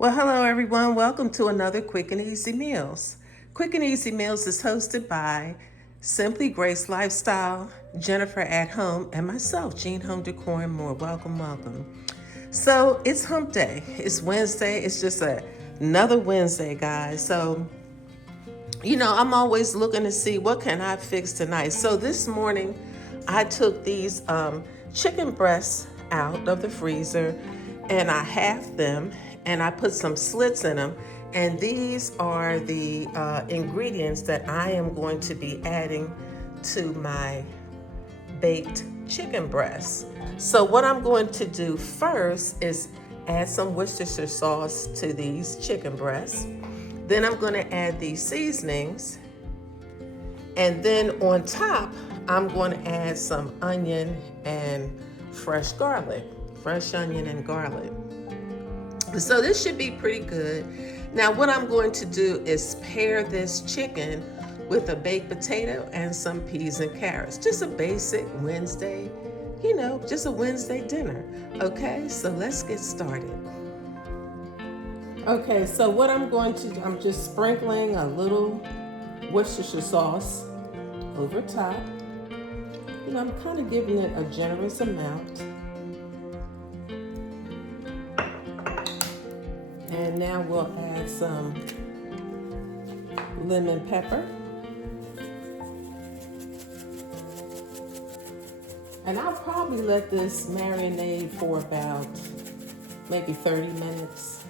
Well, hello everyone. Welcome to another Quick and Easy Meals. Quick and Easy Meals is hosted by Simply Grace Lifestyle, Jennifer at Home, and myself, Jean Home Decor and more. Welcome, welcome. So it's hump day. It's Wednesday. It's just another Wednesday, guys. So, I'm always looking to see what can I fix tonight. So this morning, I took these chicken breasts out of the freezer and I halved them and I put some slits in them. And these are the ingredients that I am going to be adding to my baked chicken breasts. So what I'm going to do first is add some Worcestershire sauce to these chicken breasts. Then I'm going to add these seasonings. And then on top, I'm going to add some onion and fresh garlic, fresh onion and garlic. So this should be pretty good. Now what I'm going to do is pair this chicken with a baked potato and some peas and carrots. Just a basic Wednesday, just a Wednesday dinner. Okay, so let's get started. Okay, so what I'm going to do, I'm just sprinkling a little Worcestershire sauce over top. I'm kind of giving it a generous amount. And now we'll add some lemon pepper. And I'll probably let this marinate for about maybe 30 minutes.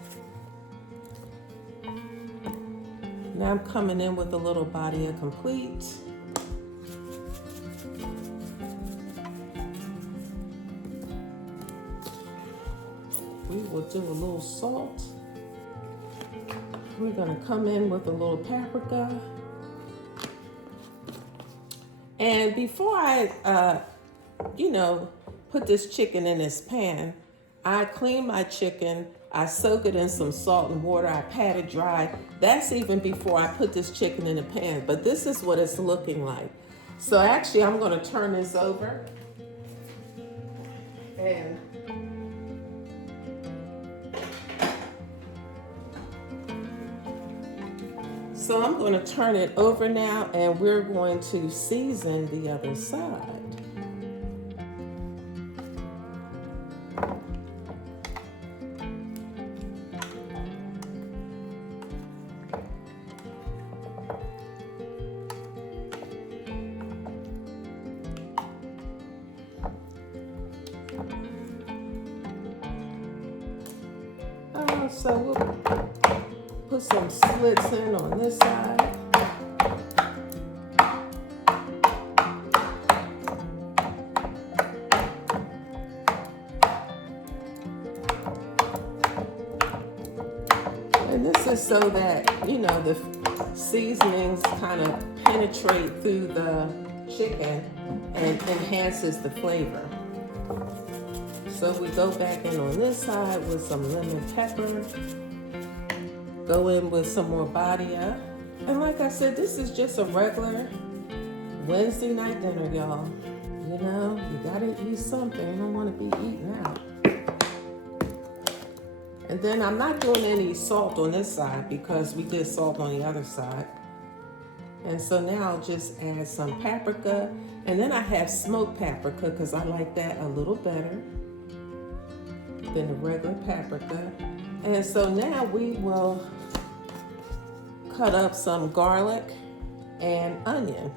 Now I'm coming in with a little body of complete. We will do a little salt. We're gonna come in with a little paprika. And before I, put this chicken in this pan, I clean my chicken, I soak it in some salt and water, I pat it dry. That's even before I put this chicken in the pan, but this is what it's looking like. So actually, I'm gonna turn this over. And so I'm going to turn it over now and we're going to season the other side. So we'll put some slits in on this side. And this is so that, the seasonings kind of penetrate through the chicken and enhances the flavor. So we go back in on this side with some lemon pepper. Go in with some more badia. And like I said, this is just a regular Wednesday night dinner, y'all. You gotta eat something. You don't wanna be eating out. And then I'm not doing any salt on this side because we did salt on the other side. And so now I'll just add some paprika. And then I have smoked paprika because I like that a little better than the regular paprika. And so now we will cut up some garlic and onion.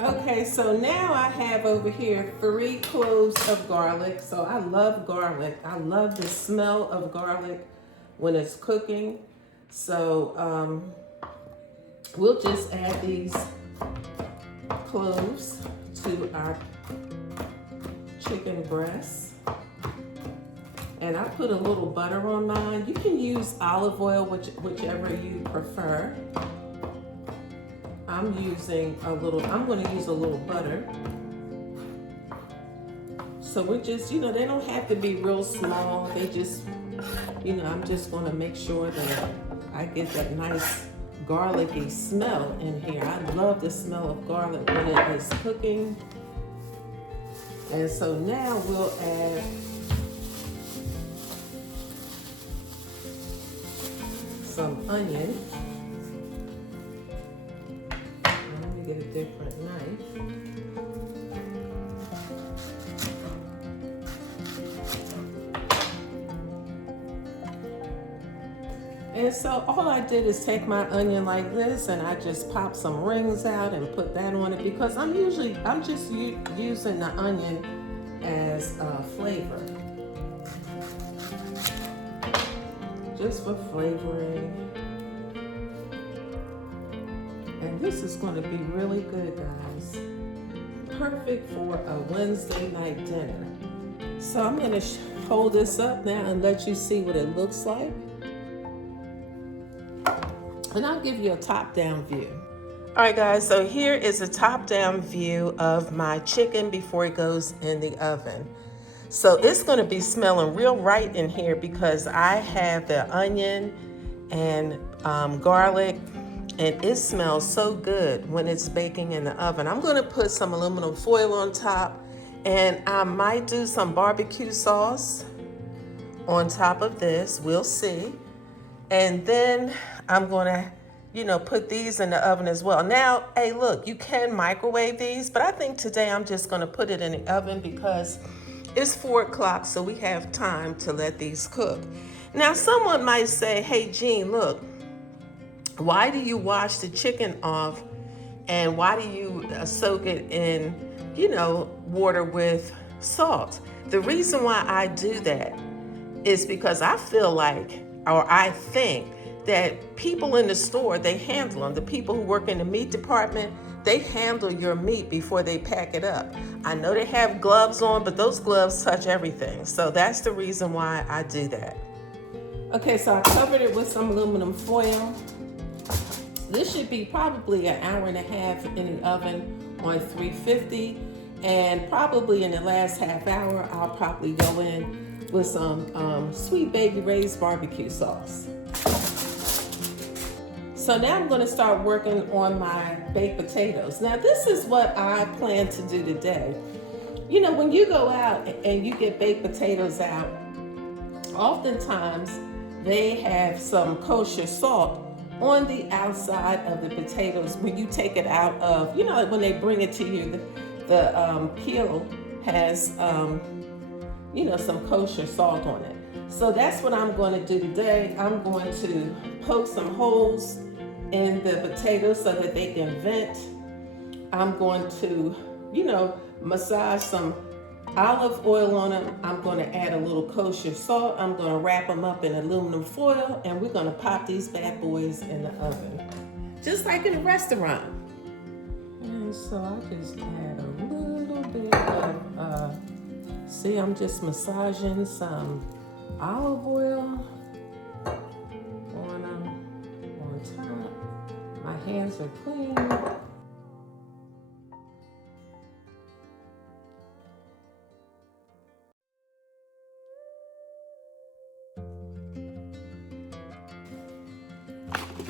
Okay, so now I have over here 3 cloves of garlic. So I love garlic. I love the smell of garlic when it's cooking. So we'll just add these cloves to our chicken breasts. And I put a little butter on mine. You can use olive oil, whichever you prefer. I'm going to use a little butter. So we're just, they don't have to be real small. They just, I'm just going to make sure that I get that nice garlicky smell in here. I love the smell of garlic when it is cooking. And so now we'll add some onion. Let me get a different knife. And so all I did is take my onion like this and I just pop some rings out and put that on it because I'm just using the onion as a flavor. Just for flavoring. And this is going to be really good, guys. Perfect for a Wednesday night dinner. So I'm going to hold this up now and let you see what it looks like. And I'll give you a top-down view. All right, guys, so here is a top-down view of my chicken before it goes in the oven. So it's going to be smelling real right in here because I have the onion and garlic, and it smells so good when it's baking in the oven. I'm going to put some aluminum foil on top, and I might do some barbecue sauce on top of this. We'll see. And then I'm going to, put these in the oven as well. Now, hey, look, you can microwave these, but I think today I'm just going to put it in the oven because it's 4 o'clock, so we have time to let these cook. Now, someone might say, hey, Jean, look, why do you wash the chicken off and why do you soak it in, water with salt? The reason why I do that is because I feel like, or I think that people in the store, they handle them. The people who work in the meat department, they handle your meat before they pack it up. I know they have gloves on, but those gloves touch everything. So that's the reason why I do that. Okay, so I covered it with some aluminum foil. This should be probably an hour and a half in the oven on 350. And probably in the last half hour, I'll probably go in with some Sweet Baby Ray's barbecue sauce. So now I'm going to start working on my baked potatoes. Now this is what I plan to do today. When you go out and you get baked potatoes out, oftentimes they have some kosher salt on the outside of the potatoes when you take it out of, like when they bring it to you, the peel has some kosher salt on it. So that's what I'm going to do today. I'm going to poke some holes in the potatoes so that they can vent. I'm going to, massage some olive oil on them. I'm going to add a little kosher salt. I'm going to wrap them up in aluminum foil, and we're going to pop these bad boys in the oven, just like in a restaurant. And so I just add a little bit of, see, I'm just massaging some olive oil on top. My hands are clean.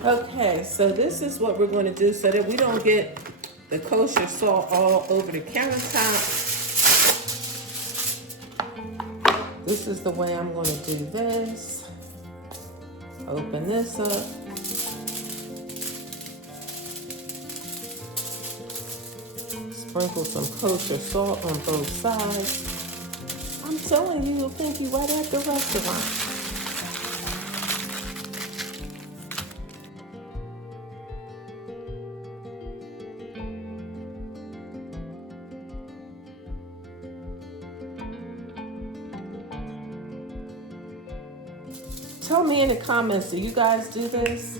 Okay, so this is what we're going to do so that we don't get the kosher salt all over the countertop. This is the way I'm going to do this. Open this up. Sprinkle some kosher salt on both sides. I'm telling you, you'll think you're right at the restaurant. Tell me in the comments, do you guys do this?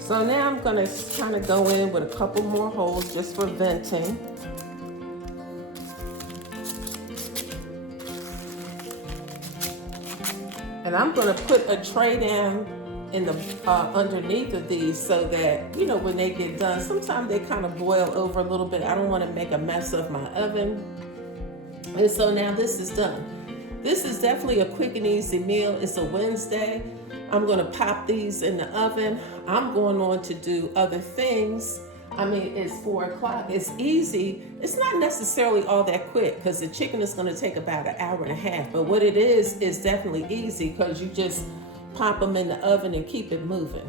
So now I'm going to kind of go in with a couple more holes just for venting. And I'm going to put a tray down in the underneath of these so that, when they get done, sometimes they kind of boil over a little bit. I don't want to make a mess of my oven. And so now this is done. This is definitely a quick and easy meal. It's a Wednesday. I'm going to pop these in the oven. I'm going on to do other things. I mean, it's 4 o'clock. It's easy. It's not necessarily all that quick because the chicken is going to take about an hour and a half. But what it is definitely easy because you just pop them in the oven and keep it moving.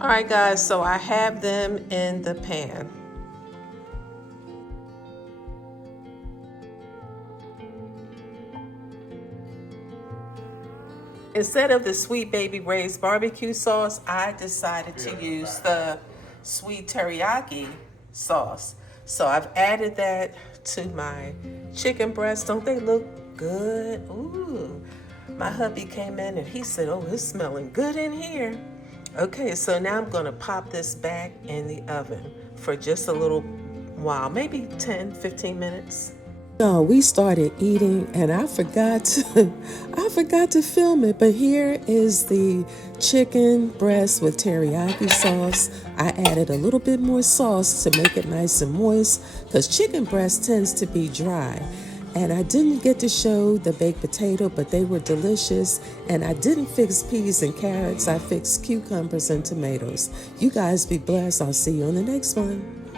All right, guys, so I have them in the pan. Instead of the Sweet Baby Ray's barbecue sauce, I decided to use the sweet teriyaki sauce. So I've added that to my chicken breasts. Don't they look good? Ooh. My hubby came in and he said, "Oh, it's smelling good in here." Okay, so now I'm gonna pop this back in the oven for just a little while, maybe 10, 15 minutes. No, we started eating and I forgot to, I forgot to film it, but here is the chicken breast with teriyaki sauce. I added a little bit more sauce to make it nice and moist because chicken breast tends to be dry. And I didn't get to show the baked potato, but they were delicious. And I didn't fix peas and carrots. I fixed cucumbers and tomatoes. You guys be blessed. I'll see you on the next one.